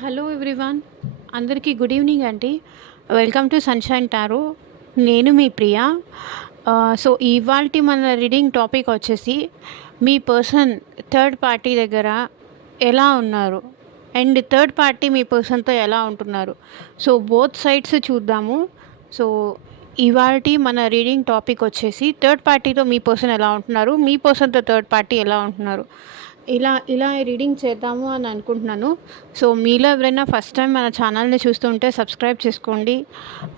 Hello everyone, అందరికీ good evening అండి. Welcome to sunshine tarot. నేను మీ ప్రియా. సో ఇవాల్టి మన రీడింగ్ టాపిక్ వచ్చేసి మీ పర్సన్ థర్డ్ పార్టీ దగ్గర ఎలా ఉన్నారు అండ్ థర్డ్ పార్టీ మీ పర్సన్తో ఎలా ఉంటున్నారు. సో బోత్ సైడ్స్ చూద్దాము. సో ఇవాల్టి మన రీడింగ్ టాపిక్ వచ్చేసి థర్డ్ పార్టీతో మీ పర్సన్ ఎలా ఉంటున్నారు, మీ పర్సన్తో థర్డ్ పార్టీ ఎలా ఉంటున్నారు, ఇలా రీడింగ్ చేద్దాము అని అనుకుంటున్నాను. సో మీలో ఎవరైనా ఫస్ట్ టైం మన ఛానల్ని చూస్తుంటే సబ్స్క్రైబ్ చేసుకోండి.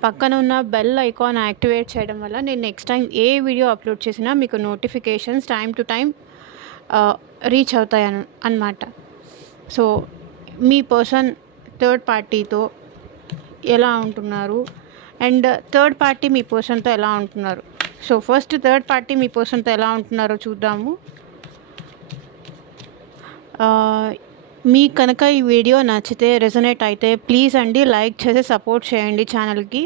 పక్కన ఉన్న బెల్ ఐకాన్ యాక్టివేట్ చేయడం వల్ల నేను నెక్స్ట్ టైం ఏ వీడియో అప్లోడ్ చేసినా మీకు notifications time to time reach అవుతాయి అన్నమాట. సో మీ పర్సన్ థర్డ్ పార్టీతో ఎలా ఉంటున్నారు అండ్ థర్డ్ పార్టీ మీ పర్సన్తో ఎలా ఉంటున్నారు. సో ఫస్ట్ థర్డ్ పార్టీ మీ పర్సన్తో ఎలా ఉంటున్నారో చూద్దాము. మీకు కనుక ఈ వీడియో నచ్చితే రెజొనేట్ అయితే ప్లీజ్ అండి లైక్ చేసి సపోర్ట్ చేయండి ఛానల్కి.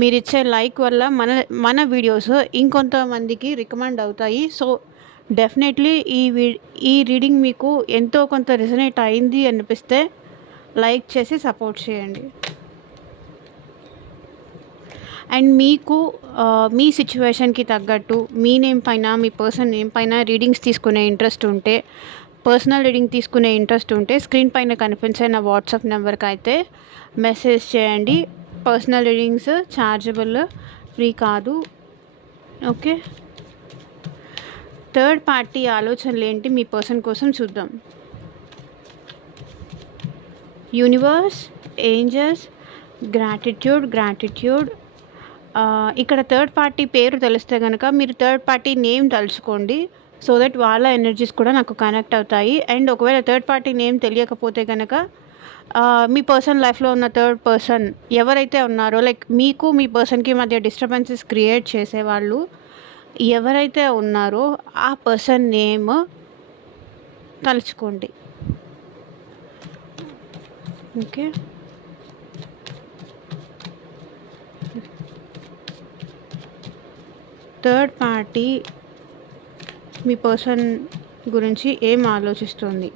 మీరు ఇచ్చే లైక్ వల్ల మన వీడియోస్ ఇంకొంతమందికి రికమెండ్ అవుతాయి. సో డెఫినెట్లీ ఈ రీడింగ్ మీకు ఎంతో కొంత రెజొనేట్ అయింది అనిపిస్తే లైక్ చేసి సపోర్ట్ చేయండి. అండ్ మీకు మీ సిచ్యువేషన్కి తగ్గట్టు మీ నేమ్ పైన మీ పర్సన్ నేమ్ పైన రీడింగ్స్ తీసుకునే ఇంట్రెస్ట్ ఉంటే, పర్సనల్ రీడింగ్ తీసుకునే ఇంట్రెస్ట్ ఉంటే స్క్రీన్ పైన కనిపించే నా వాట్సాప్ నెంబర్కి అయితే మెసేజ్ చేయండి. పర్సనల్ రీడింగ్స్ ఛార్జబుల్, ఫ్రీ కాదు. ఓకే, థర్డ్ పార్టీ ఆలోచనలు ఏంటి మీ పర్సన్ కోసం చూద్దాం. Universe, angels, gratitude. ఇక్కడ థర్డ్ పార్టీ పేరు తెలిస్తే కనుక మీరు థర్డ్ పార్టీ నేమ్ తలుచుకోండి. సో దట్ వాళ్ళ ఎనర్జీస్ కూడా నాకు కనెక్ట్ అవుతాయి. అండ్ ఒకవేళ థర్డ్ పార్టీ నేమ్ తెలియకపోతే కనుక మీ పర్సన్ లైఫ్లో ఉన్న థర్డ్ పర్సన్ ఎవరైతే ఉన్నారో, లైక్ మీకు మీ పర్సన్కి మధ్య డిస్టర్బెన్సెస్ క్రియేట్ చేసేవాళ్ళు ఎవరైతే ఉన్నారో ఆ పర్సన్ నేమ్ తలుచుకోండి. ఓకే, థర్డ్ పార్టీ మీ పర్సన్ గురించి ఏం ఆలోచిస్తుంది,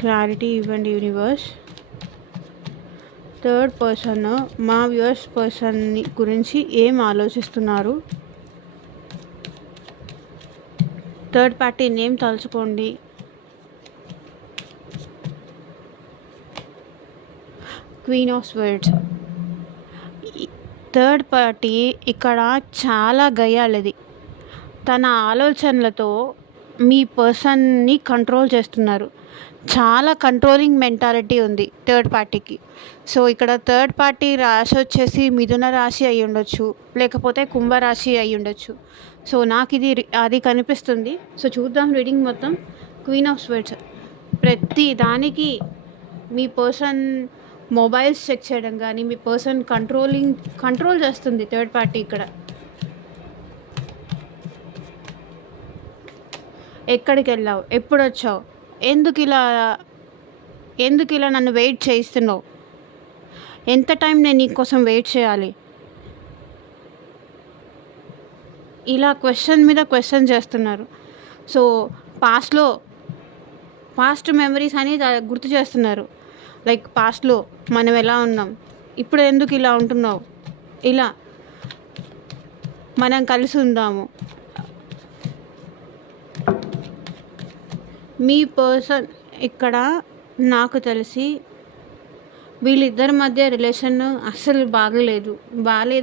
క్లారిటీ ఇవ్వండి యూనివర్స్. థర్డ్ పర్సన్ మా వ్యూవర్స్ పర్సన్ గురించి ఏం ఆలోచిస్తున్నారు. థర్డ్ పార్టీ నేమ్ తలుచుకోండి. Queen of swords. Third party ఇక్కడ చాలా గయ్యాలది. తన ఆలోచనలతో మీ పర్సన్ని కంట్రోల్ చేస్తున్నారు. చాలా కంట్రోలింగ్ మెంటాలిటీ ఉంది థర్డ్ పార్టీకి. సో ఇక్కడ థర్డ్ పార్టీ రాశి వచ్చేసి మిథున రాశి అయి ఉండొచ్చు, లేకపోతే కుంభరాశి అయి ఉండొచ్చు. సో నాకు అది కనిపిస్తుంది. సో చూద్దాం రీడింగ్ మొత్తం. క్వీన్ ఆఫ్ స్వర్డ్స్, ప్రతి దానికి మీ పర్సన్ మొబైల్స్ చెక్ చేయడం కానీ మీ పర్సన్ కంట్రోల్ చేస్తుంది థర్డ్ పార్టీ. ఇక్కడ ఎక్కడికి వెళ్ళావు, ఎప్పుడు వచ్చావు, ఎందుకు ఇలా నన్ను వెయిట్ చేయిస్తున్నావు, ఎంత టైం నేను నీకోసం వెయిట్ చేయాలి, ఇలా క్వశ్చన్ మీద క్వశ్చన్ చేస్తున్నారు. సో పాస్ట్ మెమరీస్ అనేది గుర్తు చేస్తున్నారు. లైక్ పాస్ట్లో మనం ఎలా ఉన్నాం, ఇప్పుడు ఎందుకు ఇలా ఉంటున్నావు, ఇలా మనం కలిసి ఉందాము. మీ పర్సన్ ఇక్కడ నాకు తెలిసి వీళ్ళిద్దరి మధ్య రిలేషన్ అస్సలు బాగలేదు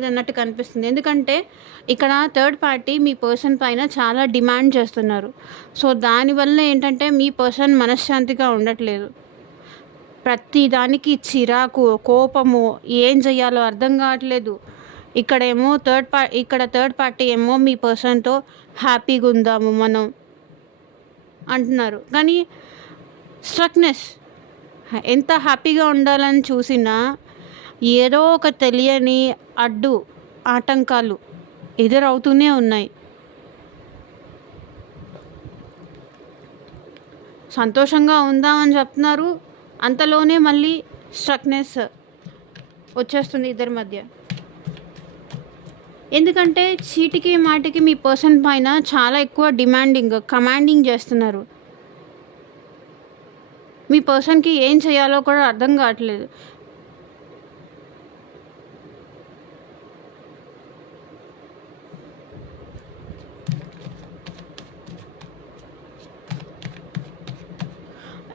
అన్నట్టు కనిపిస్తుంది. ఎందుకంటే ఇక్కడ థర్డ్ పార్టీ మీ పర్సన్ పైన చాలా డిమాండ్ చేస్తున్నారు. సో దానివల్ల ఏంటంటే మీ పర్సన్ మనశ్శాంతిగా ఉండట్లేదు. ప్రతి దానికి చిరాకు, కోపము, ఏం చెయ్యాలో అర్థం కావట్లేదు. ఇక్కడ థర్డ్ పార్టీ ఏమో మీ పర్సన్తో హ్యాపీగా ఉందాము మనం అంటున్నారు. కానీ స్ట్రక్నెస్, ఎంత హ్యాపీగా ఉండాలని చూసినా ఏదో ఒక తెలియని ఆటంకాలు ఎదురవుతూనే ఉన్నాయి. సంతోషంగా ఉందామని చెప్తున్నారు, అంతలోనే మళ్ళీ స్ట్రక్నెస్ వచ్చేస్తుంది ఇద్దరి మధ్య. ఎందుకంటే చీటికి మాటికి మీ పర్సన్ పైన చాలా ఎక్కువ కమాండింగ్ చేస్తున్నారు. మీ పర్సన్‌కి ఏం చేయాలో కూడా అర్థం కావట్లేదు.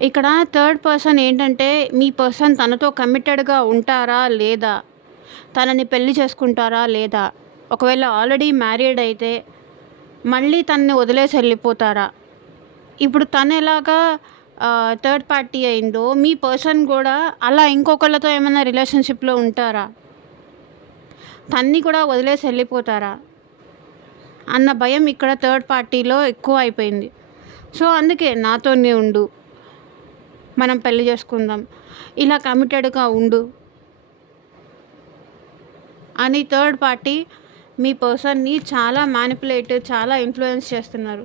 ఇక్కడ థర్డ్ పర్సన్ ఏంటంటే, మీ పర్సన్ తనతో కమిటెడ్‌గా ఉంటారా? లేదా? తనని పెళ్లి చేసుకుంటారా? లేదా? ఒకవేళ ఆల్రెడీ మ్యారీడ్ అయితే మళ్ళీ తనని వదిలేసి వెళ్ళిపోతారా? ఇప్పుడు తను ఎలాగా థర్డ్ పార్టీ అయిందో, మీ పర్సన్ కూడా అలా ఇంకొకళ్ళతో ఏమైనా రిలేషన్‌షిప్‌లో ఉంటారా? తన్ని కూడా వదిలేసి వెళ్ళిపోతారా? అన్న భయం ఇక్కడ థర్డ్ పార్టీలో ఎక్కువ అయిపోయింది. సో, అందుకే నాతోనే ఉండు, మనం పెళ్లి చేసుకుందాం, ఇలా కమిటెడ్‌గా ఉండు అని థర్డ్ పార్టీ మీ పర్సన్‌ని చాలా మ్యానిపులేట్, చాలా ఇన్‌ఫ్లుయెన్స్ చేస్తున్నారు.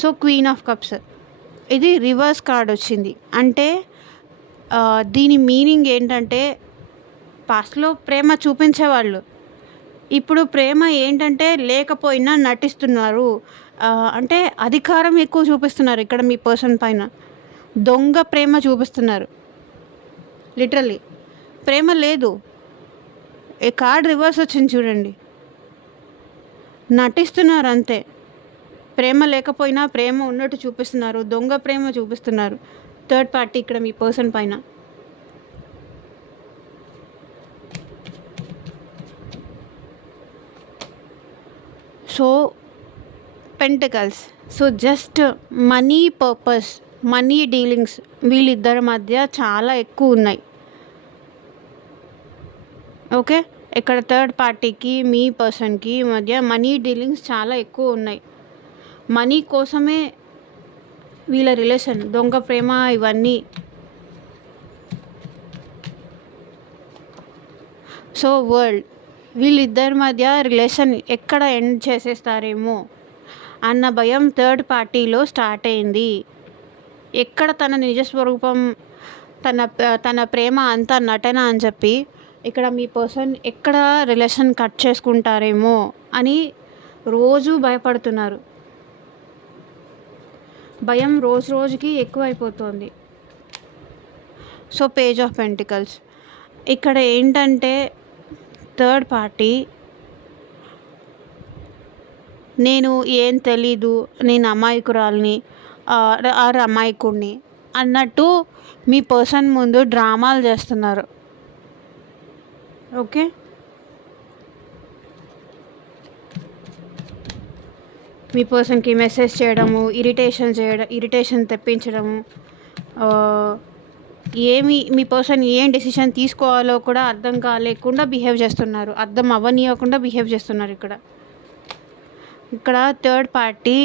సో, క్వీన్ ఆఫ్ కప్స్ ఇది రివర్స్ కార్డ్ వచ్చింది. అంటే దీని మీనింగ్ ఏంటంటే, పాస్ట్‌లో ప్రేమ చూపించేవాళ్ళు. ఇప్పుడు ప్రేమ ఏంటంటే లేకపోయినా నటిస్తున్నారు. అంటే అధికారం ఎక్కువ చూపిస్తున్నారు ఇక్కడ మీ పర్సన్ పైన. దొంగ ప్రేమ చూపిస్తున్నారు. లిటరల్లీ ప్రేమ లేదు. ఈ కార్డ్ రివర్స్ వచ్చింది చూడండి. నటిస్తున్నారు అంతే. ప్రేమ లేకపోయినా ప్రేమ ఉన్నట్టు చూపిస్తున్నారు. దొంగ ప్రేమ చూపిస్తున్నారు థర్డ్ పార్టీ ఇక్కడ మీ పర్సన్ పైన. So, pentacles. So, just money purpose, money dealings వీళ్ళిద్దరి మధ్య చాలా ఎక్కువ ఉన్నాయి. ఓకే, ఇక్కడ థర్డ్ పార్టీకి మీ పర్సన్‌కి మధ్య మనీ డీలింగ్స్ చాలా ఎక్కువ ఉన్నాయి. మనీ కోసమే వీళ్ళ రిలేషన్, దొంగ ప్రేమ ఇవన్నీ. సో, వరల్డ్ వీళ్ళిద్దరి మధ్య రిలేషన్ ఎక్కడ ఎండ్ చేసేస్తారేమో అన్న భయం థర్డ్ పార్టీలో స్టార్ట్ అయింది. ఎక్కడ తన నిజస్వరూపం, తన ప్రేమ అంతా నటన అని చెప్పి ఇక్కడ మీ పర్సన్ ఎక్కడ రిలేషన్ కట్ చేసుకుంటారేమో అని రోజు భయపడుతున్నారు. భయం రోజు రోజుకి ఎక్కువైపోతుంది. సో, పేజ్ ఆఫ్ పెంటికల్స్ ఇక్కడ ఏంటంటే, థర్డ్ పార్టీ నేను ఏం తెలీదు, నేను అమాయకురాల్ని ఆర్ అమాయకుడిని అన్నట్టు మీ పర్సన్ ముందు డ్రామాలు చేస్తున్నారు. ఓకే, మీ పర్సన్‌కి మెసేజ్ చేయడము, ఇరిటేషన్ తెప్పించడము, మీ పర్సన్ ఏం డెసిషన్ తీసుకోవాలో కూడా అర్థం కాలేకుండా బిహేవ్ చేస్తున్నారు. అర్థం అవ్వనీయకుండా బిహేవ్ చేస్తున్నారు ఇక్కడ థర్డ్ పార్టీ.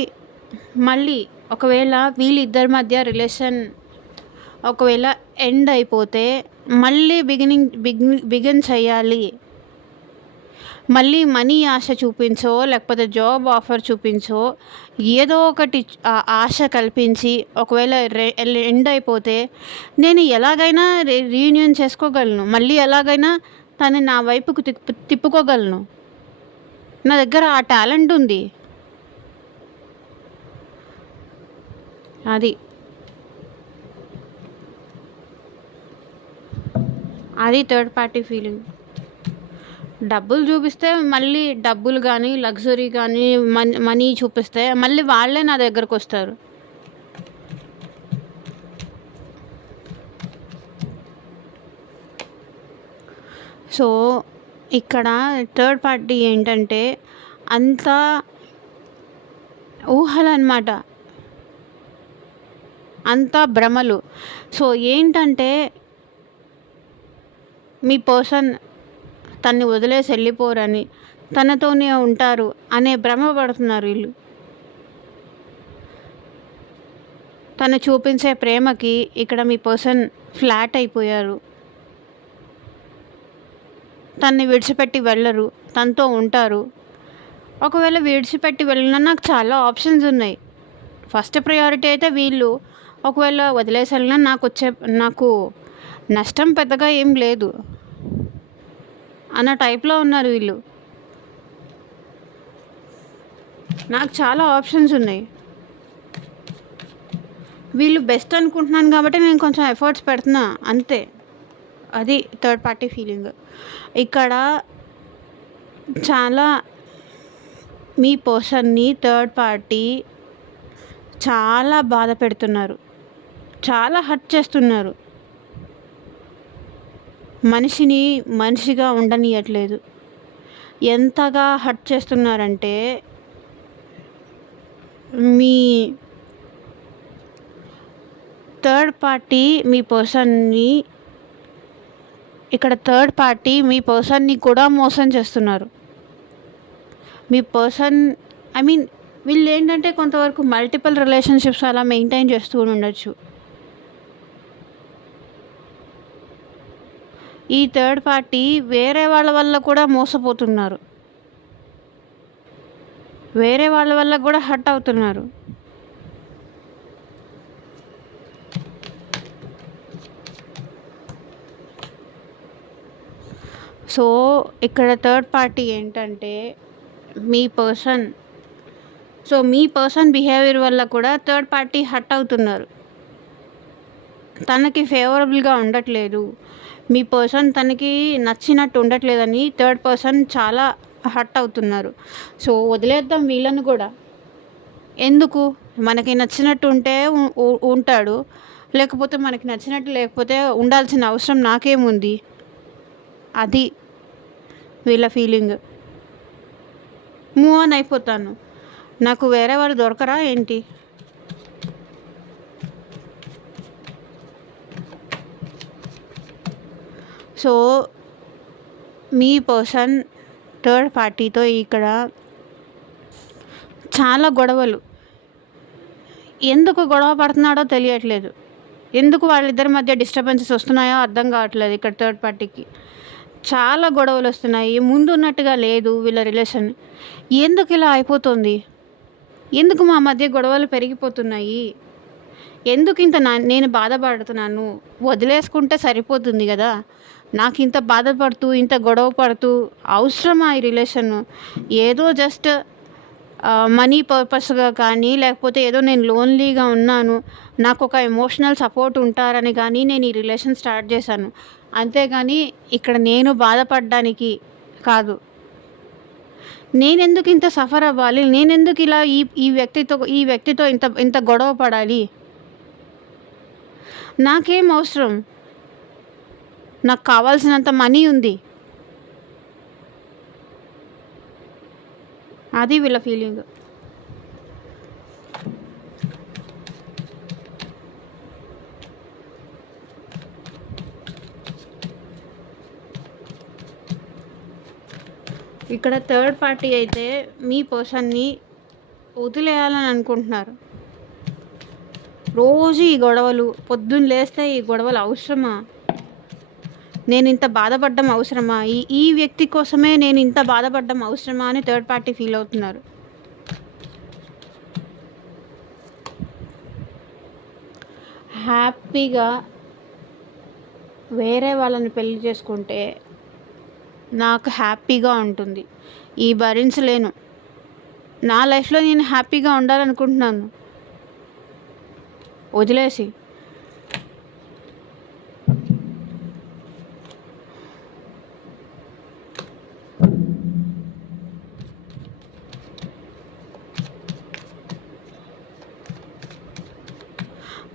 మళ్ళీ ఒకవేళ వీళ్ళిద్దరి మధ్య రిలేషన్ ఒకవేళ ఎండ్ అయిపోతే మళ్ళీ బిగిన్ చేయాలి. మళ్ళీ మనీ ఆశ చూపించో లేకపోతే జాబ్ ఆఫర్ చూపించో ఏదో ఒకటి ఆశ కల్పించి ఒకవేళ ఎండ్ అయిపోతే నేను ఎలాగైనా రీయూనియన్ చేసుకోగలను, మళ్ళీ ఎలాగైనా తను నా వైపుకు తిప్పుకోగలను, నా దగ్గర ఆ టాలెంట్ ఉంది. అది థర్డ్ పార్టీ ఫీలింగ్. డబ్బులు చూపిస్తే మళ్ళీ డబ్బులు కానీ, లగ్జరీ కానీ, మనీ చూపిస్తే మళ్ళీ వాళ్ళే నా దగ్గరకు వస్తారు. సో, ఇక్కడ థర్డ్ పార్టీ ఏంటంటే అంతా ఊహలు అన్నమాట, అంతా భ్రమలు. సో, ఏంటంటే మీ పర్సన్ తన్ని వదిలేసి వెళ్ళిపోరని, తనతోనే ఉంటారు అనే భ్రమ పడుతున్నారు వీళ్ళు. తను చూపించే ప్రేమకి ఇక్కడ మీ పర్సన్ ఫ్లాట్ అయిపోయారు. తన్ని విడిచిపెట్టి వెళ్ళరు, తనతో ఉంటారు. ఒకవేళ విడిచిపెట్టి వెళ్ళినా నాకు చాలా ఆప్షన్స్ ఉన్నాయి. ఫస్ట్ ప్రయారిటీ అయితే వీళ్ళు. ఒకవేళ వదిలేసి వెళ్ళినా నాకు నష్టం పెద్దగా ఏం లేదు అన్న టైప్లో ఉన్నారు వీళ్ళు. నాకు చాలా ఆప్షన్స్ ఉన్నాయి. వీళ్ళు బెస్ట్ అనుకుంటున్నాను కాబట్టి నేను కొంచెం ఎఫర్ట్స్ పెడుతున్నా అంతే. అది థర్డ్ పార్టీ ఫీలింగ్. ఇక్కడ చాలా మీ పర్సన్‌ని థర్డ్ పార్టీ చాలా బాధ పెడుతున్నారు. చాలా హర్ట్ చేస్తున్నారు. మనిషిని మనిషిగా ఉండనీయట్లేదు. ఎంతగా హర్ట్ చేస్తున్నారంటే మీ థర్డ్ పార్టీ మీ పర్సన్‌ని ఇక్కడ థర్డ్ పార్టీ మీ పర్సన్‌ని కూడా మోసం చేస్తున్నారు. మీ పర్సన్ ఐ మీన్ వీళ్ళేంటంటే కొంతవరకు మల్టిపుల్ రిలేషన్‌షిప్స్ అలా మెయింటైన్ చేస్తూ ఉండొచ్చు. ఈ థర్డ్ పార్టీ వేరే వాళ్ళ వల్ల కూడా మోసపోతున్నారు. వేరే వాళ్ళ వల్ల కూడా హర్ట్ అవుతున్నారు. సో ఇక్కడ థర్డ్ పార్టీ ఏంటంటే మీ పర్సన్ బిహేవియర్ వల్ల కూడా థర్డ్ పార్టీ హర్ట్ అవుతున్నారు. తనకి ఫేవరబుల్గా ఉండట్లేదు, మీ పర్సన్ తనకి నచ్చినట్టు ఉండట్లేదని థర్డ్ పర్సన్ చాలా హర్ట్ అవుతున్నారు. సో వదిలేద్దాం వీళ్ళను కూడా. ఎందుకు? మనకి నచ్చినట్టు ఉంటే ఉంటాడు, లేకపోతే మనకి నచ్చినట్టు లేకపోతే ఉండాల్సిన అవసరం నాకేముంది? అది వీళ్ళ ఫీలింగ్. మూవ్ ఆన్ అయిపోతాను, నాకు వేరే వాళ్ళు దొరకరా ఏంటి? సో మీ పర్సన్ థర్డ్ పార్టీతో ఇక్కడ చాలా గొడవలు. ఎందుకు గొడవ పడుతున్నాడో తెలియట్లేదు. ఎందుకు వాళ్ళిద్దరి మధ్య డిస్టర్బెన్సెస్ వస్తున్నాయో అర్థం కావట్లేదు. ఇక్కడ థర్డ్ పార్టీకి చాలా గొడవలు వస్తున్నాయి. ముందు ఉన్నట్టుగా లేదు వీళ్ళ రిలేషన్. ఎందుకు ఇలా అయిపోతుంది? ఎందుకు మా మధ్య గొడవలు పెరిగిపోతున్నాయి? ఎందుకు ఇంత నేను బాధపడుతున్నాను? వదిలేసుకుంటే సరిపోతుంది కదా. నాకు ఇంత బాధపడుతూ ఇంత గొడవ పడుతూ అవసరమా ఈ రిలేషన్? ఏదో జస్ట్ మనీ పర్పస్గా కానీ, లేకపోతే ఏదో నేను లోన్లీగా ఉన్నాను, నాకు ఒక ఎమోషనల్ సపోర్ట్ ఉంటారని కానీ నేను ఈ రిలేషన్ స్టార్ట్ చేశాను. అంతేగాని ఇక్కడ నేను బాధపడడానికి కాదు. నేనెందుకు ఇంత సఫర్ అవ్వాలి? నేనెందుకు ఇలా ఈ వ్యక్తితో ఇంత గొడవ పడాలి? నాకేం అవసరం? నాకు కావాల్సినంత మనీ ఉంది. అది వీళ్ళ ఫీలింగ్. ఇక్కడ థర్డ్ పార్టీ అయితే మీ పర్సన్ని వదిలేయాలని అనుకుంటున్నారు. రోజు ఈ గొడవలు, పొద్దున్న లేస్తే ఈ గొడవలు అవసరమా? నేను ఇంత బాధపడ్డం అవసరమా? ఈ వ్యక్తి కోసమే నేను ఇంత బాధపడ్డం అవసరమా అని థర్డ్ పార్టీ ఫీల్ అవుతున్నారు. హ్యాపీగా వేరే వాళ్ళని పెళ్లి చేసుకుంటే నాకు హ్యాపీగా ఉంటుంది. ఈ భరించలేను. నా లైఫ్లో నేను హ్యాపీగా ఉండాలనుకుంటున్నాను. వదిలేసి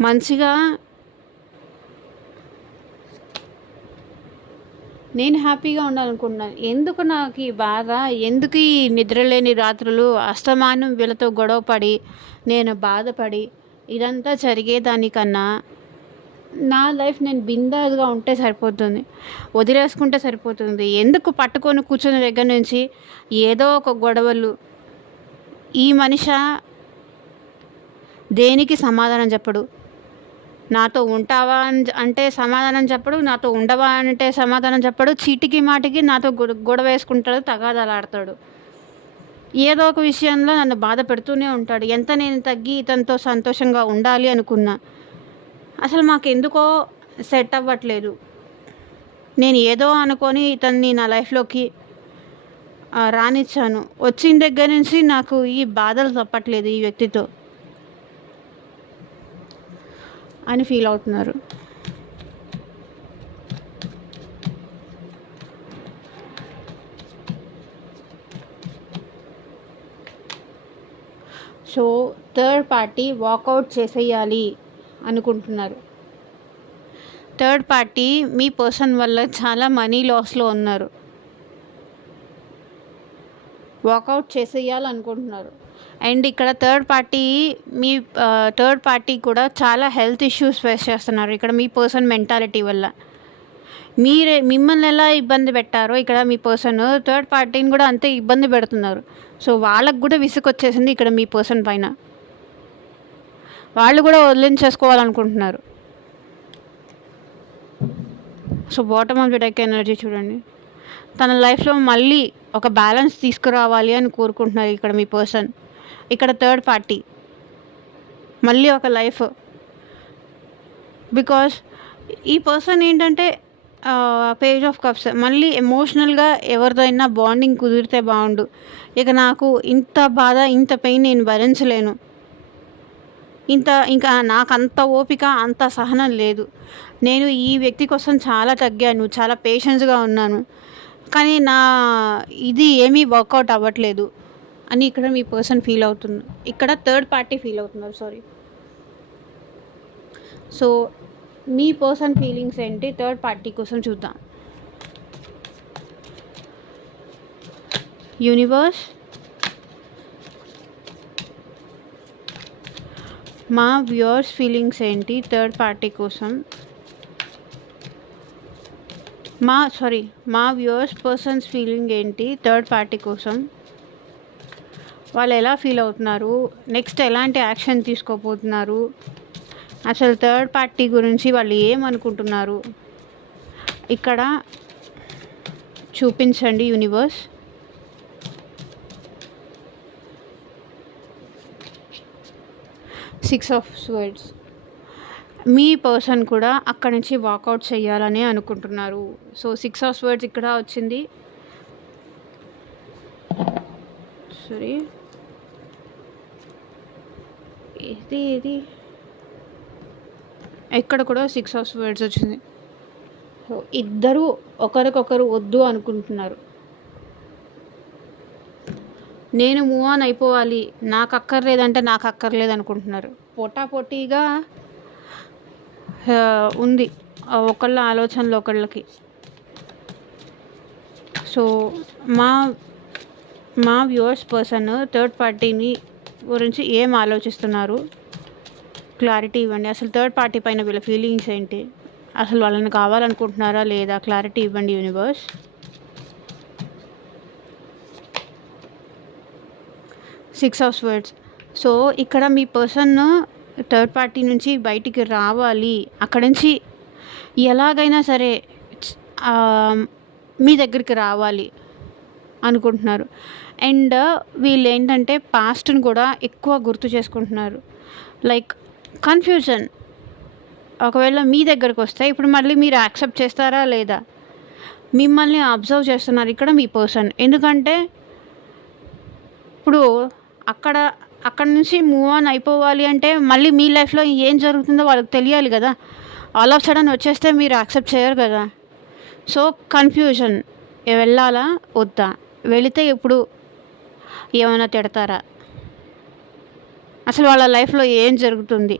మంచిగా నేను హ్యాపీగా ఉండాలనుకుంటున్నాను. ఎందుకు నాకు ఈ బాధ? ఎందుకు ఈ నిద్రలేని రాత్రులు? అస్తమానం వీళ్ళతో గొడవపడి నేను బాధపడి ఇదంతా జరిగేదానికన్నా నా లైఫ్ నేను బిందాస్గా ఉంటే సరిపోతుంది, వదిలేసుకుంటే సరిపోతుంది. ఎందుకు పట్టుకొని కూర్చున్న దగ్గర నుంచి ఏదో ఒక గొడవలు? ఈ మనిషి దేనికి సమాధానం చెప్పడు. నాతో ఉంటావా అంటే సమాధానం చెప్పడు, నాతో ఉండవా అంటే సమాధానం చెప్పడు. చీటికి మాటికి నాతో గొడవ వేసుకుంటాడు, తగాదాలాడతాడు. ఏదో ఒక విషయంలో నన్ను బాధ పెడుతూనే ఉంటాడు. ఎంత నేను తగ్గి ఇతనితో సంతోషంగా ఉండాలి అనుకున్నా, అసలు మాకెందుకో సెట్ అవ్వట్లేదు. నేను ఏదో అనుకొని ఇతన్ని నా లైఫ్లోకి రానిచ్చాను. వచ్చిన దగ్గర నుంచి నాకు ఈ బాధలు తప్పట్లేదు ఈ వ్యక్తితో. అని ఫీల్ అవుతున్నారు. సో థర్డ్ పార్టీ వాకౌట్ చేసేయాలి అనుకుంటున్నారు. థర్డ్ పార్టీ మీ పర్సన్ వల్ల చాలా మనీ లాస్లో ఉన్నారు. వాకౌట్ చేసేయాలనుకుంటున్నారు. అండ్ ఇక్కడ మీ థర్డ్ పార్టీ కూడా చాలా హెల్త్ ఇష్యూస్ ఫేస్ చేస్తున్నారు ఇక్కడ మీ పర్సన్ మెంటాలిటీ వల్ల. మిమ్మల్ని ఎలా ఇబ్బంది పెట్టారో ఇక్కడ మీ పర్సన్ థర్డ్ పార్టీని కూడా అంతే ఇబ్బంది పెడుతున్నారు. సో వాళ్ళకు కూడా విసుగొచ్చేసింది ఇక్కడ మీ పర్సన్ పైన. వాళ్ళు కూడా వదిలించేసుకోవాలనుకుంటున్నారు. So bottom of the deck energy చూడండి. తన లైఫ్లో మళ్ళీ ఒక బ్యాలెన్స్ తీసుకురావాలి అని కోరుకుంటున్నారు ఇక్కడ మీ పర్సన్. ఇక్కడ థర్డ్ పార్టీ మళ్ళీ ఒక లైఫ్, బికాస్ ఈ పర్సన్ ఏంటంటే పేజ్ ఆఫ్ కప్స్ మళ్ళీ ఎమోషనల్గా ఎవరితో అయినా బాండింగ్ కుదిరితే బాగుండు. ఇక నాకు ఇంత బాధ ఇంత పెయిన్ నేను భరించలేను, ఇంకా నాకు అంత ఓపిక అంత సహనం లేదు, నేను ఈ వ్యక్తి కోసం చాలా తగ్గాను, చాలా పేషెన్స్గా ఉన్నాను, కానీ ఇది ఏమీ వర్కౌట్ అవ్వట్లేదు అని ఇక్కడ మీ పర్సన్ ఫీల్ అవుతుంది. ఇక్కడ థర్డ్ పార్టీ ఫీల్ అవుతున్నారు, సారీ. సో మీ పర్సన్ ఫీలింగ్స్ ఏంటి థర్డ్ పార్టీ కోసం చూద్దాం. యూనివర్స్, మా వ్యూవర్స్ ఫీలింగ్స్ ఏంటి థర్డ్ పార్టీ కోసం. మా వ్యూవర్స్ పర్సన్స్ ఫీలింగ్ ఏంటి థర్డ్ పార్టీ కోసం. వాళ్ళు ఎలా ఫీల్ అవుతున్నారు, నెక్స్ట్ ఎలాంటి యాక్షన్ తీసుకోబోతున్నారు, అసలు థర్డ్ పార్టీ గురించి వాళ్ళు ఏమనుకుంటున్నారు ఇక్కడ చూపించండి universe. Six of swords. Me person కూడా అక్కడి నుంచి వాకౌట్ చేయాలని అనుకుంటున్నారు. సో సిక్స్ ఆఫ్ స్వర్డ్స్ ఇక్కడ వచ్చింది. సారీ, ఇది ఇక్కడ కూడా సిక్స్ ఆఫ్ స్వర్డ్స్ వచ్చింది. సో ఇద్దరు ఒకరికొకరు వద్దు అనుకుంటున్నారు. నేను మూవ్ ఆన్ అయిపోవాలి, నాకు అక్కర్లేదంటే నాకు అక్కర్లేదు అనుకుంటున్నారు. పోటాపోటీగా ఉంది ఒకళ్ళ ఆలోచనలు ఒకళ్ళకి. సో మా వ్యూవర్స్ పర్సన్ థర్డ్ పార్టీని గురించి ఏం ఆలోచిస్తున్నారు క్లారిటీ ఇవ్వండి. అసలు థర్డ్ పార్టీ పైన వీళ్ళ ఫీలింగ్స్ ఏంటి, అసలు వాళ్ళని కావాలనుకుంటున్నారా లేదా, క్లారిటీ ఇవ్వండి universe. Six of swords. So ఇక్కడ మీ పర్సన్ థర్డ్ పార్టీ నుంచి బయటికి రావాలి, అక్కడి నుంచి ఎలాగైనా సరే మీ దగ్గరికి రావాలి అనుకుంటున్నారు. అండ్ వీళ్ళు ఏంటంటే పాస్ట్ని కూడా ఎక్కువ గుర్తు చేసుకుంటున్నారు. లైక్ కన్ఫ్యూజన్, ఒకవేళ మీ దగ్గరకు వస్తే ఇప్పుడు మళ్ళీ మీరు యాక్సెప్ట్ చేస్తారా లేదా, మిమ్మల్ని అబ్జర్వ్ చేస్తున్నారు ఇక్కడ మీ పర్సన్. ఎందుకంటే ఇప్పుడు అక్కడ నుంచి మూవ్ ఆన్ అయిపోవాలి అంటే మళ్ళీ మీ లైఫ్లో ఏం జరుగుతుందో వాళ్ళకి తెలియాలి కదా. ఆల్ ఆఫ్ సడన్ వచ్చేస్తే మీరు యాక్సెప్ట్ చేయరు కదా. సో కన్ఫ్యూజన్, వెళ్ళాలా వద్దా, వెళితే ఇప్పుడు ఏమైనా తిడతారా, అసలు వాళ్ళ లైఫ్లో ఏం జరుగుతుంది,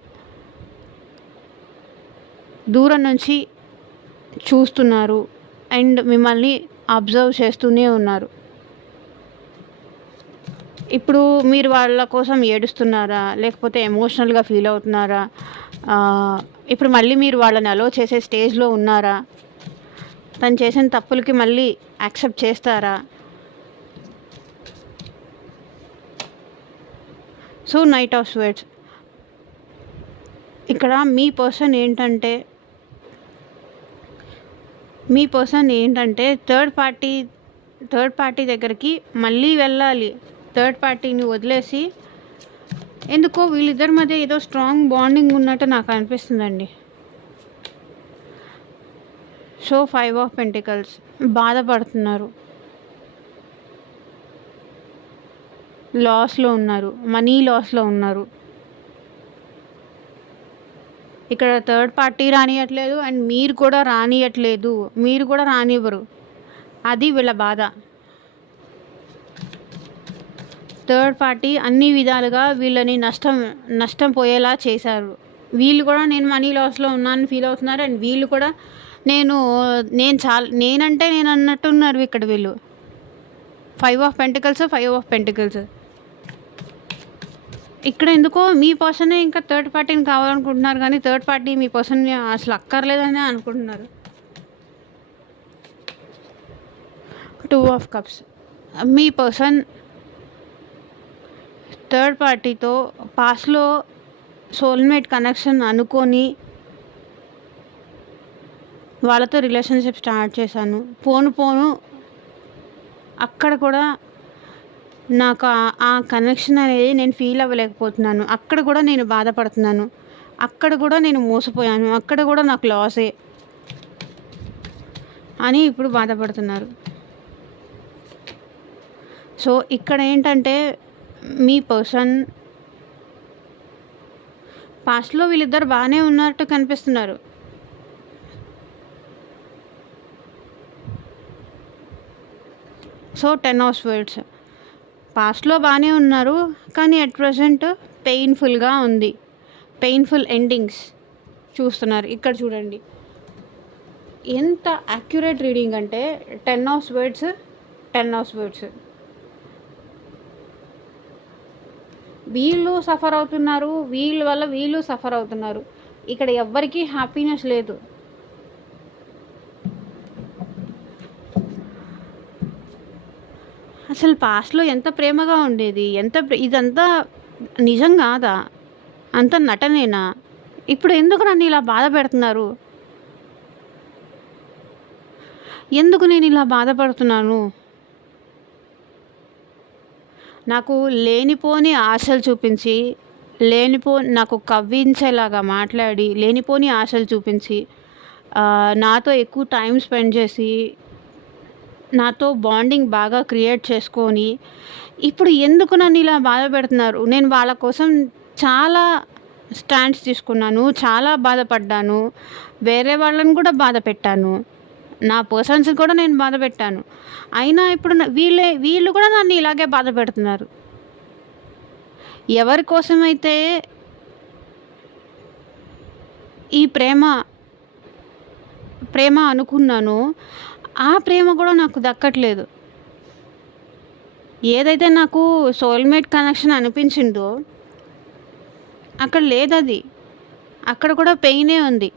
దూరం నుంచి చూస్తున్నారు అండ్ మిమ్మల్ని అబ్జర్వ్ చేస్తూనే ఉన్నారు. ఇప్పుడు మీరు వాళ్ళ కోసం ఏడుస్తున్నారా, లేకపోతే ఎమోషనల్గా ఫీల్ అవుతున్నారా, ఇప్పుడు మళ్ళీ మీరు వాళ్ళని అలో చేసే స్టేజ్లో ఉన్నారా, తను చేసిన తప్పులకి మళ్ళీ యాక్సెప్ట్ చేస్తారా. So knight of swords. ఇక్కడ మీ పర్సన్ ఏంటంటే థర్డ్ పార్టీ దగ్గరికి మళ్ళీ వెళ్ళాలి. థర్డ్ పార్టీని వదిలేసి ఎందుకో వీళ్ళిద్దరి మధ్య ఏదో స్ట్రాంగ్ బాండింగ్ ఉన్నట్టు నాకు అనిపిస్తుందండి. So 5 of pentacles. బాధపడుతున్నారు, లాస్లో ఉన్నారు, మనీ లాస్లో ఉన్నారు. ఇక్కడ థర్డ్ పార్టీ రానియట్లేదు అండ్ మీరు కూడా రానియట్లేదు, మీరు కూడా రానివ్వరు. అది వీళ్ళ బాధ. థర్డ్ పార్టీ అన్ని విధాలుగా వీళ్ళని నష్టం పోయేలా చేశారు. వీళ్ళు కూడా నేను మనీ లాస్లో ఉన్నానని ఫీల్ అవుతున్నారు అండ్ వీళ్ళు కూడా నేనంటే నేను అన్నట్టున్నారు ఇక్కడ వీళ్ళు. 5 ఆఫ్ పెంటికల్స్. ఇక్కడ ఎందుకో మీ పర్సనే ఇంకా థర్డ్ పార్టీని కావాలనుకుంటున్నారు, కానీ థర్డ్ పార్టీ మీ పర్సన్ని అసలు అక్కర్లేదని అనుకుంటున్నారు. 2 of cups. Me person third పార్టీతో పాస్ట్లో సోల్మేట్ కనెక్షన్ అనుకొని వాళ్ళతో రిలేషన్షిప్ స్టార్ట్ చేశాను. పోను అక్కడ కూడా నాకు ఆ కనెక్షన్ అనేది నేను ఫీల్ అవ్వలేకపోతున్నాను. అక్కడ కూడా నేను బాధపడుతున్నాను, అక్కడ కూడా నేను మోసపోయాను, అక్కడ కూడా నాకు లాసే అని ఇప్పుడు బాధపడుతున్నారు. సో ఇక్కడ ఏంటంటే మీ పర్సన్ పాస్ట్లో వీళ్ళిద్దరు బాగానే ఉన్నట్టు కనిపిస్తున్నారు. So 10 of swords. పాస్ట్లో బాగానే ఉన్నారు, కానీ అట్ ప్రజెంట్ పెయిన్ఫుల్గా ఉంది. పెయిన్ఫుల్ ఎండింగ్స్ చూస్తున్నారు. ఇక్కడ చూడండి ఎంత యాక్యురేట్ రీడింగ్ అంటే 10 ఆఫ్ స్వర్డ్స్. వీళ్ళు సఫర్ అవుతున్నారు, వీళ్ళ వల్ల వీళ్ళు సఫర్ అవుతున్నారు. ఇక్కడ ఎవ్వరికీ హ్యాపీనెస్ లేదు. అసలు పాస్ట్లో ఎంత ప్రేమగా ఉండేది, ఇదంతా నిజం కాదా? అంత నటనేనా? ఇప్పుడు ఎందుకు నన్ను ఇలా బాధ పెడుతున్నారు? ఎందుకు నేను ఇలా బాధపడుతున్నాను? నాకు లేనిపోని ఆశలు చూపించి, నాకు కవ్వించేలాగా మాట్లాడి, లేనిపోని ఆశలు చూపించి, నాతో ఎక్కువ టైం స్పెండ్ చేసి, నాతో బాండింగ్ బాగా క్రియేట్ చేసుకొని, ఇప్పుడు ఎందుకు నన్ను ఇలా బాధ పెడుతున్నారు? నేను వాళ్ళ కోసం చాలా స్టాండ్స్ తీసుకున్నాను, చాలా బాధపడ్డాను, వేరే వాళ్ళని కూడా బాధ పెట్టాను, నా పర్సన్స్ కూడా నేను బాధ పెట్టాను. అయినా ఇప్పుడు వీళ్ళు కూడా నన్ను ఇలాగే బాధ పెడుతున్నారు. ఎవరి కోసమైతే ఈ ప్రేమ అనుకున్నానో ఆ ప్రేమ కూడా నాకు దక్కట్లేదు. ఏదైతే నాకు సోల్మేట్ కనెక్షన్ అనిపించిందో అక్కడ లేదది. అక్కడ కూడా పెయినే ఉంది.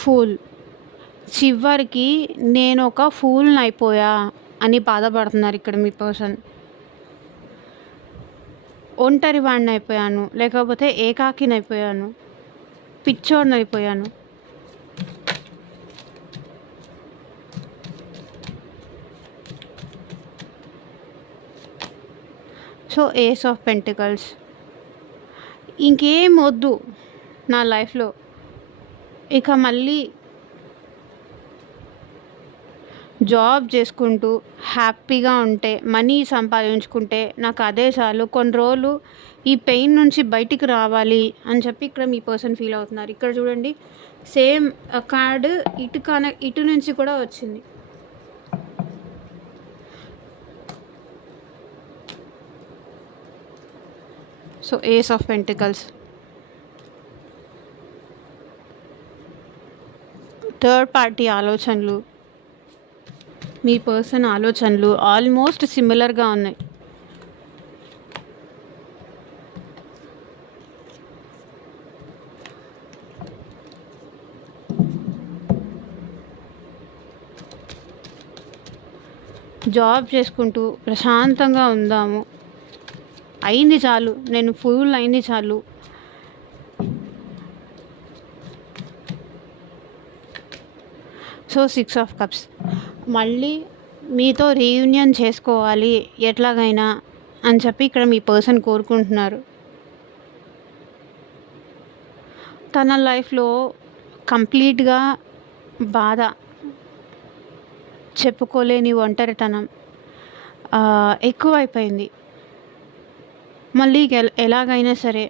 ఫూల్. చివరికి నేను ఒక ఫూల్ని అయిపోయా అని బాధపడుతున్నారు ఇక్కడ మీ పర్సన్. ఒంటరి వాడిని అయిపోయాను, లేకపోతే ఏకాకిని అయిపోయాను, పిచ్చోడిని అయిపోయాను. So ace of pentacles. ఇంకేం వద్దు నా లైఫ్లో. ఇక మళ్ళీ జాబ్ చేసుకుంటూ హ్యాపీగా ఉంటే, మనీ సంపాదించుకుంటే నాకు అదే చాలు. కొన్ని రోజులు ఈ పెయిన్ నుంచి బయటికి రావాలి అని చెప్పి ఇక్కడ మీ పర్సన్ ఫీల్ అవుతున్నారు. ఇక్కడ చూడండి సేమ్ కార్డు ఇటు నుంచి కూడా వచ్చింది. So ace of pentacles. Third party ఆలోచనలు, మీ పర్సన్ ఆలోచనలు ఆల్మోస్ట్ సిమిలర్గా ఉన్నాయి. జాబ్ చేసుకుంటూ ప్రశాంతంగా ఉందాము, అయింది చాలు, నేను ఫుల్ అయింది చాలు. So 6 of cups. మళ్ళీ మీతో రీయూనియన్ చేసుకోవాలి ఎట్లాగైనా అని చెప్పి ఇక్కడ మీ పర్సన్ కోరుకుంటున్నారు. తన లైఫ్లో కంప్లీట్‌గా బాధ, చెప్పుకోలేని ఒంటరితనం ఎక్కువైపోయింది. మళ్ళీ ఎలాగైనా సరే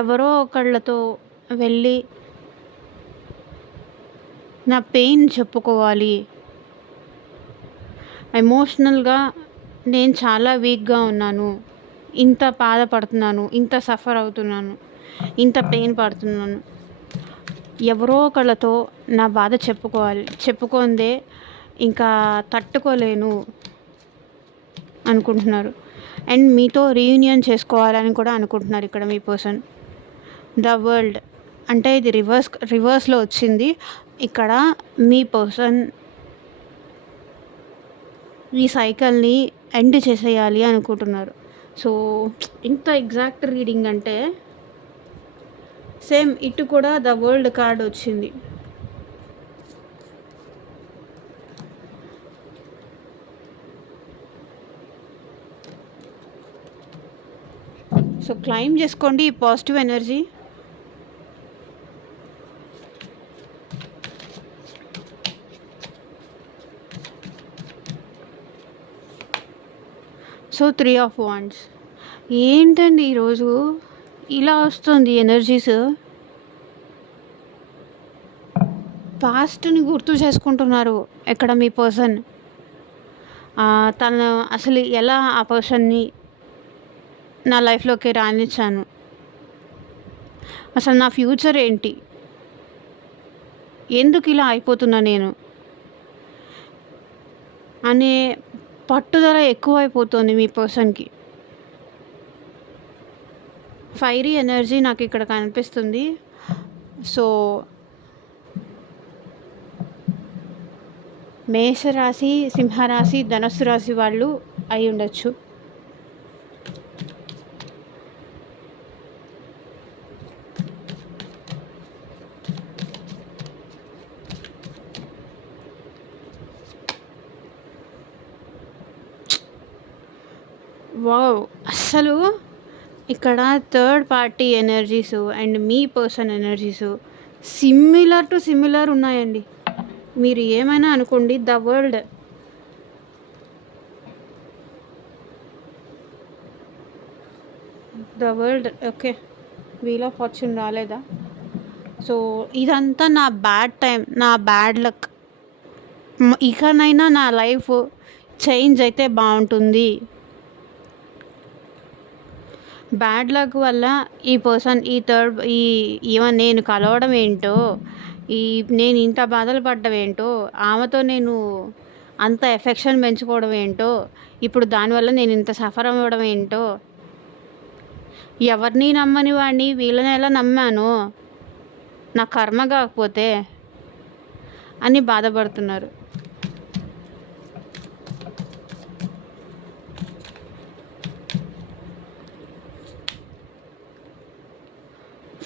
ఎవరో ఒకళ్ళతో వెళ్ళి నా పెయిన్ చెప్పుకోవాలి. ఎమోషనల్‌గా నేను చాలా వీక్‌గా ఉన్నాను. ఇంత బాధపడుతున్నాను, ఇంత సఫర్ అవుతున్నాను, ఇంత పెయిన్ పడుతున్నాను. ఎవరో ఒకళ్ళతో నా బాధ చెప్పుకోవాలి. చెప్పుకుందే ఇంకా తట్టుకోలేను అనుకుంటున్నారు. అండ్ మీతో రీయూనియన్ చేసుకోవాలని కూడా అనుకుంటున్నారు ఇక్కడ మీ పర్సన్. ద వరల్డ్ అంటే ఇది రివర్స్‌లో వచ్చింది. ఇక్కడ మీ పర్సన్ ఈ సైకిల్‌ని ఎండ్ చేసేయాలి అనుకుంటున్నారు. సో ఇంత ఎగ్జాక్ట్ రీడింగ్ అంటే సేమ్ ఇటు కూడా ద వరల్డ్ కార్డ్ వచ్చింది. సో క్లైమ్ చేసుకోండి ఈ positive energy. So 3 of wands. ఏంటండి ఈరోజు ఇలా వస్తుంది ఎనర్జీస్? పాస్ట్‌ని గుర్తు చేసుకుంటున్నారు ఇక్కడ మీ పర్సన్. తను అసలు ఎలా ఆ పర్సన్‌ని నా లైఫ్‌లోకి రానిచ్చాను, అసలు నా ఫ్యూచర్ ఏంటి, ఎందుకు ఇలా అయిపోతున్నా నేను అనే పట్టుదల ఎక్కువైపోతుంది మీ పర్సన్‌కి. ఫైరీ ఎనర్జీ నాకు ఇక్కడ కనిపిస్తుంది. సో మేషరాశి, సింహరాశి, ధనస్సు రాశి వాళ్ళు అయి ఉండొచ్చు. వావ్! అస్సలు ఇక్కడ థర్డ్ పార్టీ ఎనర్జీస్ అండ్ మీ పర్సన్ ఎనర్జీస్ సిమిలర్ ఉన్నాయండి. మీరు ఏమైనా అనుకోండి, the world okay. Wheel of fortune రాలేదా? సో ఇదంతా నా బ్యాడ్ టైం, నా బ్యాడ్ లక్. ఇకనైనా నా లైఫ్ చేంజ్ అయితే బాగుంటుంది. బ్యాడ్ లక్ వల్ల ఈ పర్సన్ ఈవెన్ నేను కలవడం ఏంటో, నేను ఇంత బాధలు పడ్డం ఏంటో, ఆమెతో నేను అంత ఎఫెక్షన్ పెంచుకోవడం ఏంటో, ఇప్పుడు దానివల్ల నేను ఇంత సఫర్ అవ్వడం ఏంటో, ఎవరిని నమ్మని వాడిని వీళ్ళని ఎలా నమ్మాను, నా కర్మ కాకపోతే అని బాధపడుతున్నారు.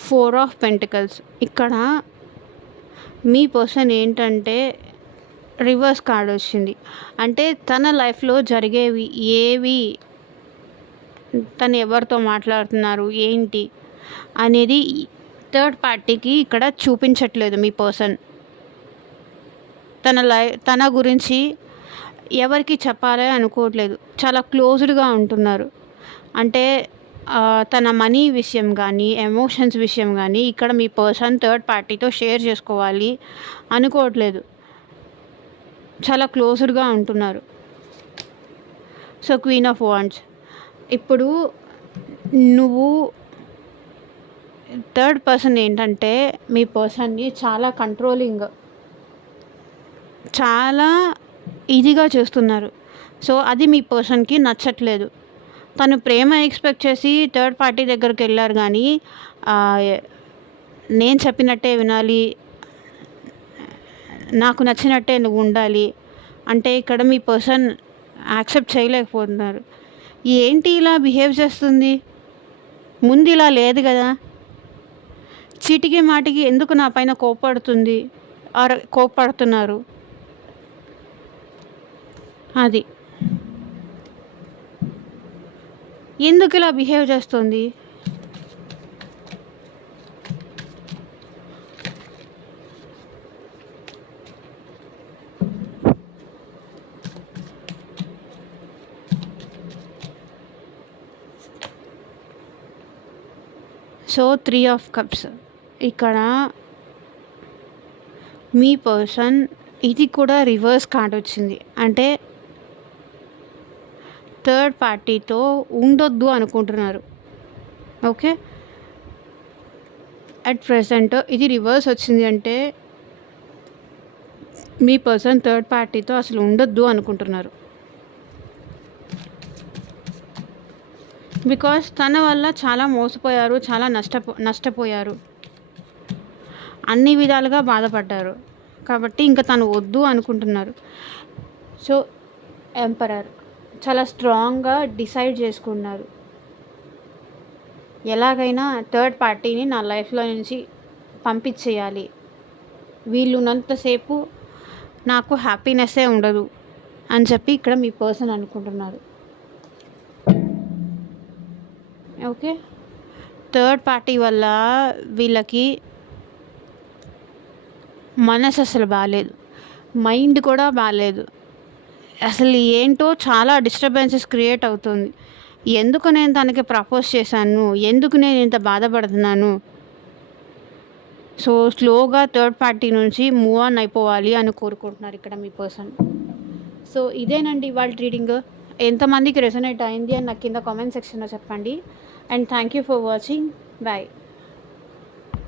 Four of pentacles. ఇక్కడ మీ పర్సన్ ఏంటంటే రివర్స్ కార్డ్ వచ్చింది. అంటే తన లైఫ్లో జరిగేవి ఏవి, తను ఎవరితో మాట్లాడుతున్నారు ఏంటి అనేది థర్డ్ పార్టీకి ఇక్కడ చూపించట్లేదు. మీ పర్సన్ తన గురించి ఎవరికి చెప్పాలి అనుకోవట్లేదు. చాలా క్లోజ్డ్గా ఉంటున్నారు. అంటే తన మనీ విషయం కానీ, ఎమోషన్స్ విషయం కానీ ఇక్కడ మీ పర్సన్ థర్డ్ పార్టీతో షేర్ చేసుకోవాలి అనుకోవట్లేదు. చాలా క్లోజ్డ్గా ఉంటున్నారు. So queen of wands. ఇప్పుడు నువ్వు థర్డ్ పర్సన్ ఏంటంటే మీ పర్సన్ని చాలా కంట్రోలింగ్, చాలా ఈజీగా చేస్తున్నారు. సో అది మీ పర్సన్కి నచ్చట్లేదు. తను ప్రేమ ఎక్స్పెక్ట్ చేసి థర్డ్ పార్టీ దగ్గరికి వెళ్ళారు కానీ నేను చెప్పినట్టే వినాలి, నాకు నచ్చినట్టే నువ్వు ఉండాలి అంటే ఇక్కడ మీ పర్సన్ యాక్సెప్ట్ చేయలేకపోతున్నారు. ఏంటి ఇలా బిహేవ్ చేస్తుంది, ముందు ఇలా లేదు కదా, చీటికి మాటికి ఎందుకు నా పైన కోప్పడుతున్నారు అది ఎందుకు ఇలా బిహేవ్ చేస్తుంది? సో 3 ఆఫ్ కప్స్ ఇక్కడ మీ పర్సన్, ఇది కూడా రివర్స్ కార్డ్ వచ్చింది. అంటే థర్డ్ పార్టీతో ఉండొద్దు అనుకుంటున్నారు. ఓకే, అట్ ప్రెజెంట్ ఇది రివర్స్ వచ్చింది. అంటే మీ పర్సన్ థర్డ్ పార్టీతో అసలు ఉండొద్దు అనుకుంటున్నారు. బికాస్ తన వల్ల చాలా మోసపోయారు, చాలా నష్టపోయారు, అన్ని విధాలుగా బాధపడ్డారు. కాబట్టి ఇంకా తను వద్దు అనుకుంటున్నారు. సో ఎంపరర్ చాలా స్ట్రాంగ్గా డిసైడ్ చేసుకున్నారు, ఎలాగైనా థర్డ్ పార్టీని నా లైఫ్లో నుంచి పంపించేయాలి, వీళ్ళు ఉన్నంతసేపు నాకు హ్యాపీనెస్సే ఉండదు అని చెప్పి ఇక్కడ మీ పర్సన్ అనుకుంటున్నారు. ఓకే, థర్డ్ పార్టీ వల్ల వీళ్ళకి మనసు అసలు బాగాలేదు, మైండ్ కూడా బాగాలేదు. అసలు ఏంటో చాలా డిస్టర్బెన్సెస్ క్రియేట్ అవుతుంది. ఎందుకు నేను తనకి ప్రపోజ్ చేశాను, ఎందుకు నేను ఇంత బాధపడుతున్నాను. సో స్లోగా థర్డ్ పార్టీ నుంచి మూవ్ ఆన్ అయిపోవాలి అని కోరుకుంటున్నారు ఇక్కడ మీ పర్సన్. సో ఇదేనండి ఇవాళ రీడింగ్. ఎంతమందికి రెసొనేట్ అయింది అని నాకు కింద కామెంట్ సెక్షన్లో చెప్పండి. And thank you for watching. Bye.